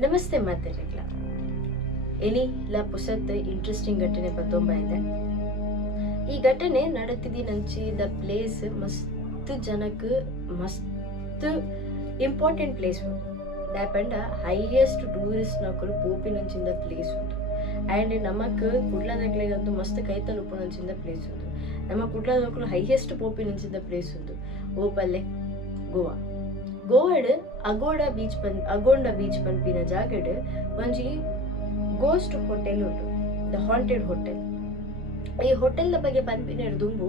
ನಮಸ್ತೆ ಮಾತೆರೆಗ್ಲ ಎನಿ ಲ ಪುಸತ್ ಇಂಟ್ರೆಸ್ಟಿಂಗ್ ಘಟನೆ ಬತ್ತೊಂಬ ಇದೆ. ಈ ಘಟನೆ ನಡತಿದಿ ದ ಪ್ಲೇಸ್ ಮಸ್ತ್ ಜನಕ್ಕೆ ಮಸ್ತ್ ಇಂಪಾರ್ಟೆಂಟ್ ಪ್ಲೇಸ್ ಉಂಟು. ದಾಪಂಡ ಹೈಯೆಸ್ಟ್ ಟೂರಿಸ್ಟ್ ನಕಲು ಪೋಪಿ ನಂಚಿಂದ ಪ್ಲೇಸ್ ಉಂಟು. ಆ್ಯಂಡ್ ನಮಕ್ ಕುಡ್ಲದಕ್ಲೆಗಂತೂ ಮಸ್ತ್ ಕೈತಲ್ ಉಪ್ಪು ನಂಚಿಂದ ಪ್ಲೇಸ್ ಉಂಟು. ನಮ್ಮ ಕುಡ್ಲದಕ್ಕಲು ಹೈಯೆಸ್ಟ್ ಪೋಪಿ ನಂಚಿಂದ ಪ್ಲೇಸ್ ಉಂಟು ಓಪಲ್ಲೆ ಗೋವಾ. ಗೋವಾಡ್ ಅಗೋಂಡ ಬೀಚ್ ಪನ್ಪಿನ ಜಾಗಡ್ ಒಂಜಿ ಗೋಸ್ಟ್ ಹೋಟೆಲ್ ಉಂಟು, ದ ಹಾಂಟೆಡ್ ಹೋಟೆಲ್. ಈ ಹೋಟೆಲ್ ಬಗ್ಗೆ ಪನ್ಪಿನ ದುಂಬು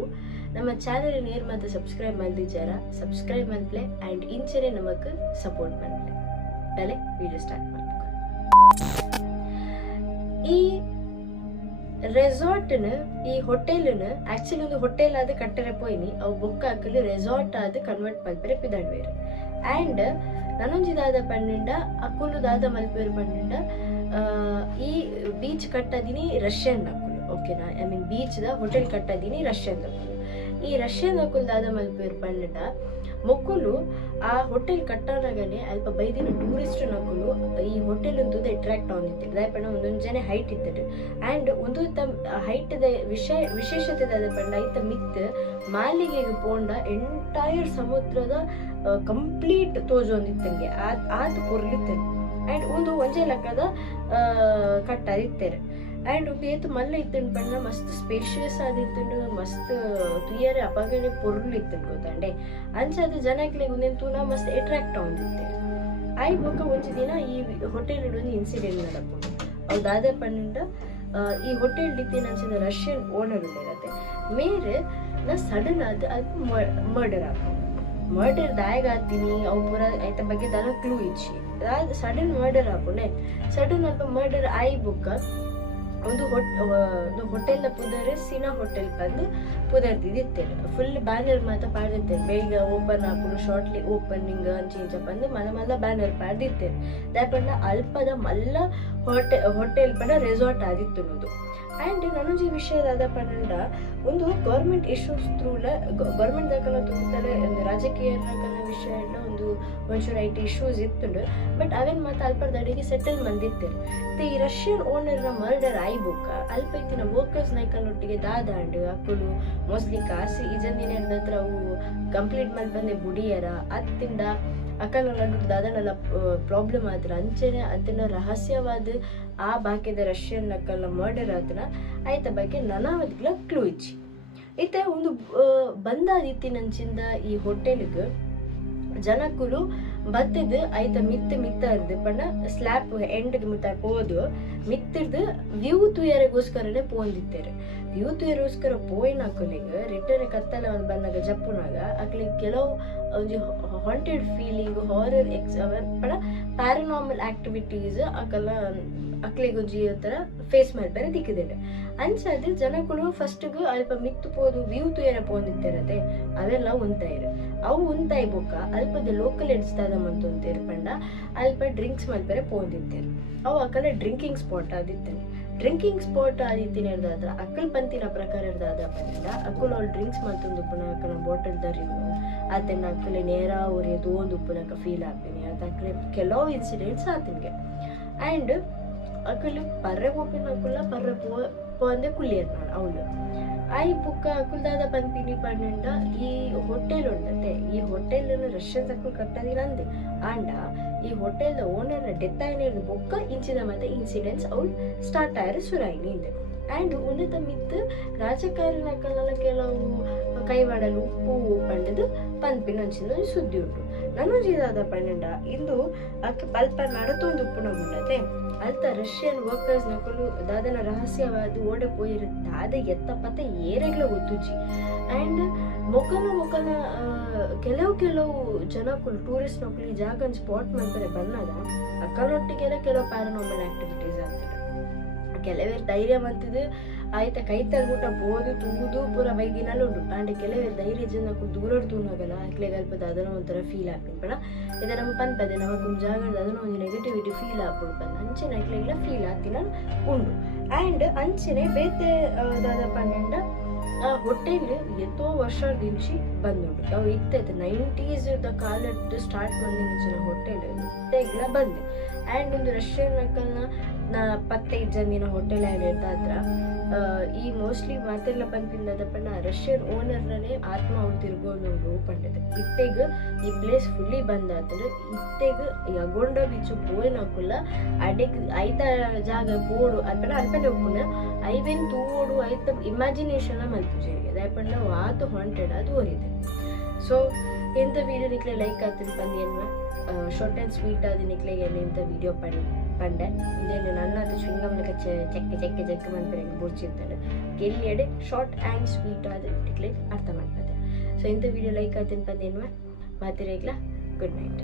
ನಮ್ಮ ಚಾನೆಲ್ ನೇರ್ ಮತ್ತೆ ಸಬ್ಸ್ಕ್ರೈಬ್ ಮಲ್ದಿದ್ದಾರ. ಸಬ್ಸ್ಕ್ರೈಬ್ ಮಲ್ಪ್ಲೆ ಆ್ಯಂಡ್ ಇಂಚನೆ ನಮಕ್ ಸಪೋರ್ಟ್ ಮಲ್ಪ್ಲೆ. ಬೆಲೆ ವಿಡಿಯೋ ಸ್ಟಾರ್ಟ್ ಮಾಡ್ಬೇಕು. ಈ ರೆಸಾರ್ಟ್ನ ಈ ಹೋಟೆಲ್ನ ಆಕ್ಚುಲಿ ಒಂದು ಹೋಟೆಲ್ ಆದ ಕಟ್ಟರೆ ಪೋಯ್ನಿ ಅವು ಬೊಕ್ಕ ಹಾಕಲು ರೆಸಾರ್ಟ್ ಆದ ಕನ್ವರ್ಟ್ ಮಲ್ಪರೆ ಪಿದಾಡ್ವೇರು. ಆ್ಯಂಡ್ ನನೊಂಜಿದಾದ ಪನ್ನಿಂಡ ಅಕ್ಕುಲುದಾದ ಮಲ್ಪೇರು ಪನ್ನಿಂಡ ಈ ಬೀಚ್ ಕಟ್ಟದಿನಿ ರಷ್ಯನ್ ಅಕ್ಕುಲು. ಓಕೆನಾ, I mean beach the hotel ಕಟ್ಟದಿನಿ ರಷ್ಯನ್ ಅಕ್ಕುಲು. ಈ ರಷ್ಯನ್ ಅಕ್ಕುಲ್ದಾದ ಮಲ್ಪೇರು ಪನ್ನಿಂಡ ಮೊಕ್ಕುಲು ಆ ಹೋಟೆಲ್ ಕಟ್ಟೋನಾಗನೆ ಅಲ್ಪ ಬೈದಿನ ಟೂರಿಸ್ಟ್ ನಕುಲು ಈ ಹೋಟೆಲ್ ಒಂದು ಅಟ್ರಾಕ್ಟ್ ಆಗುತ್ತಿತ್ತು. ದಾಯಪಣ್ಣ ಒಂದೊಂದು ಜನ ಹೈಟ್ ಇತ್ತು. ಆ್ಯಂಡ್ ಒಂದು ಹೈಟ್ ವಿಶೇಷತೆ ಪಂಡ ಐತ ಮಿತ್ ಮಾಲಿಗೆಗೆ ಪೋಂಡ ಎಂಟೈರ್ ಸಮುದ್ರದ ಕಂಪ್ಲೀಟ್ ತೋಜೊಂದಿತ್ತಂಗೆ ಆತ ಪೊರ್ಲಿತ್ತೆ. ಆ್ಯಂಡ್ ಒಂದು ಒಂಜೆ ಲೆಕ್ಕದ ಕಟ್ಟದಿತ್ತೇರೆ. ಆ್ಯಂಡ್ ಒಂದು ಏತು ಮಲ್ಲ ಇತ್ತಂಡು ಪಂಡ ಮಸ್ತ್ ಸ್ಪೇಷಿಯಸ್ ಆದಿತ್ತಂಡು, ಮಸ್ತ್ ತುಯ್ಯರೆ ಅಪಗಣೆ ಪೊರ್ಲು ಇತ್ತಂಡು ಗೊತ್ತಂಡೆ. ಅಂಚಾದ ಜನಕ್ಕೆ ಒಂದೇನು ತೂನ ಮಸ್ತ್ ಅಟ್ರಾಕ್ಟ್ ಆಗುತ್ತಿತ್ತೆ. ಆಯ್ ಬೊಕ್ಕ ಒಂಚ ದಿನ ಈ ಹೋಟೆಲ್ ಒಂದು ಇನ್ಸಿಡೆಂಟ್ ನಡಪುಂಡು. ಅವ್ದಾದ ಪಂಡ ಈ ಹೋಟೆಲ್ ಡಿತ್ತಿನ ಅಂಚಿನ ರಷ್ಯನ್ ಓನರ್ ಉಂಡಿರತ್ತೆ ಮೇರೆ ನಾ ಸಡನ್ ಆದ ಅಲ್ಪ ಮರ್ಡರ್ ಆಗ್ತದೆ. ಮರ್ಡರ್ ದಾಯಗ ಆಗ್ತೀನಿ ಅವು ಪೂರ ಆಯ್ತ ಬಗ್ಗೆ ದಾನ ಕ್ಲೂ ಇಚ್ಚಿ ಸಡನ್ ಮರ್ಡರ್ ಹಾಕೊಂಡೆ. ಸಡನ್ ಅಲ್ಪ ಮರ್ಡರ್ ಆಯ್ ಬೊಕ್ಕ ಒಂದು ಹೋಟೆಲ್ ಪುದರ್ ಸಿನಾ ಹೋಟೆಲ್ ಬಂದು ಪುದರ್ದಿತ್ತೇನೆ. ಫುಲ್ ಬ್ಯಾನರ್ ಮಾತ ಪಾಡಿರ್ತೇನೆ, ಬೇಗ ಓಪನ್ ಹಾಕೊಂಡು ಶಾರ್ಟ್ಲಿ ಓಪನಿಂಗ್ ಅಂಚ ಬಂದು ಮಲ್ಲ ಬ್ಯಾನರ್ ಪಾಡಿರ್ತೇನೆ. ದಾಪಂಡ ಅಲ್ಪದ ಮಲ್ಲ ಹೋಟೆಲ್ ಪಂಡ ರೆಸಾರ್ಟ್ ಆದಿತ್ತು ಅನ್ನೋದು. ಆ್ಯಂಡ್ ನನೊಂಜಿ ವಿಷಯದಾದ ಪಂಡ ಒಂದು ಗೌರ್ಮೆಂಟ್ ಇಶ್ಯೂಸ್ ಥ್ರೂಲ ಗೌರ್ಮೆಂಟ್ ದಾಖಲ ತುಂಬುತ್ತಾರೆ ರಾಜಕೀಯ ವಿಷಯ ಒಂದು ಒಂಚೂರು ಐಟಿ ಇಶ್ಯೂಸ್ ಇತ್ತುಂಡು. ಬಟ್ ಅವೇನು ಮಾತ್ರ ಅಲ್ಪದ ಅಡಿಗೆ ಸೆಟಲ್ ಮಂದಿತ್ತೇನೆ. ಈ ರಷ್ಯನ್ ಓನರ್ನ ಮರ್ಡರ್ ಆಯ್ಬುಕ್ಕ ಅಲ್ಪ ಇತ್ತಿನ ವರ್ಕರ್ಸ್ ನೈಕಲ್ನೊಟ್ಟಿಗೆ ದಾದಾಂಡು ಅಕ್ಕಲು ಮೋಸ್ಟ್ಲಿ ಕಾಸಿ ಈ ಜಂದಿನ ಹತ್ರ ಅವು ಕಂಪ್ಲೀಟ್ ಮಾಡಿ ಬಂದೆ ಬುಡಿಯರ ಅತ್ತಿಂದ ಅಕ್ಕಲ ದಾದನೆಲ್ಲ ಪ್ರಾಬ್ಲಮ್ ಆದ್ರ ಅಂಚೆನೆ ಅದನ್ನ ರಹಸ್ಯವಾದ ಆ ಬಾಕಿದ ರಷ್ಯನ್ ಅಕ್ಕಲ ಮರ್ಡರ್ ಆತನ ಆಯ್ತ ಬಗ್ಗೆ ನನವದ್ಲ ಕ್ಲೂ ಇಚ್ಚಿ ಇತ್ತೆ ಒಂದು ಬಂದಾದಿತ್ತಿನಂಚಿಂದ ಈ ಹೋಟೆಲ್ಗೆ ಜನಕ್ಕೂ ಬತ್ತದ ಆಯ್ತ ಮಿತ್ತ ಇರ್ದು ಪಂಡ ಸ್ಲ್ಯಾಪ್ ಎಂಡ್ಗೆ ಮಿತ್ತ ಹೋದು ಮಿತ್ತಿರ್ದು ವ್ಯೂ ತುಯರಿಗೋಸ್ಕರನೇ ಪೋಂದಿತ್ತೇರೆ. ವ್ಯೂ ತುಯರಿಗೋಸ್ಕರ ಪೋಯಿನ ಅಕ್ಕಲಿಗೆ ರಿಟರ್ನ್ ಕತ್ತಲ ಒಂದು ಬಂದಾಗ ಜಪ್ಪುನಾಗ ಅಕ್ಲಿಗೆ ಕೆಲವು ಒಂದು ಹಾಂಟೆಡ್ ಫೀಲಿಂಗ್ ಹಾರರ್ ಪಡ ಪ್ಯಾರನಾರ್ಮಲ್ ಆಕ್ಟಿವಿಟೀಸ್ ಅಕ್ಲಿಗೆ ಒಂಜಿ ಥರ ಫೇಸ್ ಮಾಡ್ತಾರೆ ದಿಕ್ಕಿದ್ದೇನೆ. ಅಂಚಾದ ಜನಗಳು ಫಸ್ಟ್ಗೆ ಅಲ್ಪ ಮಿತ್ತು ಪೋದು ವ್ಯೂ ತುಯರ ಪೋಂದಿತ್ತೇರದೆ ಅವೆಲ್ಲ ಉಂತಾಯಿರು. ಅವು ಉಂತಾಯಿ ಬೊಕ್ಕ ಅಲ್ಪದ ಲೋಕಲ್ ಎಡ್ಸ್ದಾದ ಮಂತೊಂತೇರು ಪಂಡ ಅಲ್ಪ ಡ್ರಿಂಕ್ಸ್ ಮಲ್ಪರೆ ಪೋಂದಿತ್ತೇರು. ಅವು ಅಕ್ಕಲ ಡ್ರಿಂಕಿಂಗ್ ಸ್ಪಾಟ್ ಆದಿತ್ತೇನೆ. ಡ್ರಿಂಕಿಂಗ್ ಸ್ಪಾಟ್ ಆದಿತ್ತಿನ ಇರ್ದಾದ್ರ ಅಕ್ಕಲ್ ಪಂತಿನ ಪ್ರಕಾರ ಇರ್ದಾದ ಪಂಡ ಅಕ್ಕಲ್ ಅವ್ಳು ಡ್ರಿಂಕ್ಸ್ ಮಲ್ತೊಂದು ಉಪ್ಪುನ ಅಕ್ಕನ ಬಾಟಲ್ ದರಿವು ಆತನ ಅಕ್ಕಲೆ ನೇರ ಅವ್ರಿಗೆ ತೋಂದು ಉಪ್ಪುನಕ ಫೀಲ್ ಆಗ್ತೀನಿ ಅಂತ ಅಕ್ಕಲೆ ಕೆಲವು ಇನ್ಸಿಡೆಂಟ್ಸ್ ಆತನಿಗೆ. ಆ್ಯಂಡ್ ಅಕ್ಕಲು ಪರ್ರೆ ಹೋಪಿನ ಅಕ್ಕುಲ್ಲ ಪರ್ರೆ ಪೋಂದೆ ಕುಲ್ಲಿಯರ್ ನಾನು ಅವಳು ಆಯ್ ಬುಕ್ಕ ಅಕ್ಕುಲ್ದಾದ ಪನ್ಪಿನಿ ಪಂಡ ಈ ಹೋಟೆಲ್ ಉಂಡತೆ. ಈ ಹೋಟೆಲ್ ರಷ್ಯನ್ಸ್ ಅಕ್ಕಲ್ ಕಟ್ಟದಿನ ಅಂದೆ ಆಂಡ ಈ ಹೋಟೆಲ್ ಓನರ್ ಡೆತ್ ಆಯ್ನಿರ್ದು ಬೊಕ್ಕ ಇಂಚಿನ ಮತ್ತೆ ಇನ್ಸಿಡೆಂಟ್ಸ್ ಅವಳು ಸ್ಟಾರ್ಟ್ ಆಯ್ರೆ ಸುರಾಯಿನಿ ಇಂದೆ. ಆ್ಯಂಡ್ ಉನ್ನತ ಮಿತ್ ರಾಜಕಾರಣ ಅಕ್ಕಲೆಲ್ಲ ಕೆಲವು ಕೈವಾಡಲು ಉಪ್ಪು ಪಂಡದು ಪನ್ಪಿನ ಅಂಚಿನ ಸುದ್ದಿ ಉಂಟು. ನನೊಂಜಿದಾದ ಪಂಡ ಇಂದು ಅಕ್ಕ ಅಲ್ಪ ನಡತೊಂದು ಉಪ್ಪುನ ಉಂಡತೆ ಅಲ್ತ ರಷ್ಯನ್ ವರ್ಕರ್ಸ್ ನಕಲು ದಾದನ ರಹಸ್ಯವಾದ ಓಡೆ ಪೋಯಿರುತ್ತೆ ದಾದ ಎತ್ತ ಪತ್ತ ಏರೆಗ್ಲ ಗೊತ್ತುಜಿ. ಆ್ಯಂಡ್ ಮೊಕನ ಕೆಲವು ಜನಕ್ಕಳು ಟೂರಿಸ್ಟ್ ನಕಲು ಈ ಜಾಗ ಸ್ಪಾಟ್ ಮಾಡ್ತಾರೆ ಬಂದಾಗ ಅಕ್ಕನೊಟ್ಟಿಗೆಲ್ಲ ಕೆಲವು ಪ್ಯಾರನಾರ್ಮಲ್ ಆಕ್ಟಿವಿಟೀಸ್ ಆಗ್ತದೆ. ಕೆಲವೇ ಧೈರ್ಯ ಮಂತದ್ದು ಆಯ್ತಾ ಕೈತಲ್ ಊಟ ಬೋದು ತೂದು ಪೂರ ಬೈದಿನಲ್ಲ ಉಂಟು. ಆ್ಯಂಡ್ ಕೆಲವೇ ಧೈರ್ಯ ಜನಕ್ಕೂ ದೂರ ತೂನಾಗಲ್ಲ ಅಕ್ಲೆಗೆ ಅಲ್ಪದ ಅದನ್ನ ಒಂಥರ ಫೀಲ್ ಆಗ್ತೀನಿ ಪಡ ಇದು ನಮ್ಮ ಪನ್ಪದೆ ನಮಗೊಂದು ಜಾಗದ ಅದನ್ನ ಒಂದು ನೆಗೆಟಿವಿಟಿ ಫೀಲ್ ಆಗ್ಬಿಡು ಬಂದು ಅಂಚೆನ ಅಕ್ಲೆಗೆಲ್ಲ ಫೀಲ್ ಆಗ್ತಿನ ಉಂಡು. ಆ್ಯಂಡ್ ಅಂಚೆನೆ ಬೇತೆ ದಾದ ಪನ್ನೆಂಡ ಹೋಟೆಲ್ ಎತ್ತೋ ವರ್ಷ ದಿಂಚಿ ಬಂದುಂಡು ಅವು ಇತ್ತೈತೆ 90s ಕಾಲದ್ದು ಸ್ಟಾರ್ಟ್ ಮಾಡಿನ ಹೋಟೆಲ್ ಇತ್ತೆಗ್ಲ ಬಂದೆ ಆ್ಯಂಡ್ ಒಂದು ರಷ್ಯನ್ ಅಕ್ಕಲ್ನ ನಾ 15 ಜನಿನ ಹೋಟೆಲ್ ಹೇಳಿರ್ದಾದ್ರ ಈ ಮೋಸ್ಟ್ಲಿ ಮಾತೆಲ್ಲ ಬಂದಿಲ್ಲದ ಪಂಡ ರಷ್ಯನ್ ಓನರ್ನೇ ಆತ್ಮ ಅವ್ರು ತಿರ್ಗೊಂಡು ಪಂಡದೆ ಇತ್ತೆಗ್ ಈ ಪ್ಲೇಸ್ ಫುಲ್ಲಿ ಬಂದಾದ್ರೆ ಇತ್ತೆಗ್ ಯಗೊಂಡ ಬೀಚು ಪೋಯ್ನಕುಲ್ಲ ಅಡೆಗ್ ಐತ ಜಾಗ ಬೋಡು ಅಲ್ಪನ ಅಲ್ಪನೆ ಒಪ್ಪುನ ಐವೆನ್ ತೂಡು ಐತ ಇಮ್ಯಾಜಿನೇಷನ್ ಮಲ್ಪುಜೇರಿಗೆ ಅದಾಯಪಂಡ ವಾತು ಹಾಂಟೆಡ್ ಅದು ಓರಿದೆ ಸೊ ಎಂತ ವೀಡಿಯೋ ನಿಕ್ಲೆ ಲೈಕ್ ಆತನ ಪಂದು ಎನ್ವ ಶಾರ್ಟ್ ಆ್ಯಂಡ್ ಸ್ವೀಟ್ ಆದ ನಿಕ್ಲೆ ಎಂತ ವೀಡಿಯೋ ಪಂಡೆ ಇದೇನು ನನ್ನದು ಶೃಂಗಮಲಕ ಚೆಕ್ಕೆ ಚೆಕ್ಕೆ ಚೆಕ್ಕೆ ಮನ್ಪೆರಂಗೆ ಬುಡ್ಚಿರ್ತಾನೆ ಗೆಲ್ಲಿಯಡೆ ಶಾರ್ಟ್ ಆ್ಯಂಡ್ ಸ್ವೀಟ್ ಆದ ನಿಕ್ಲೆ ಅರ್ಥ ಮಾಡ್ತದೆ ಸೊ ಇಂಥ ವೀಡಿಯೋ ಲೈಕ್ ಆತನ ಪಂದು ಎನ್ವ ಮಾತಿರೇಗ್ಲ ಗುಡ್ ನೈಟ್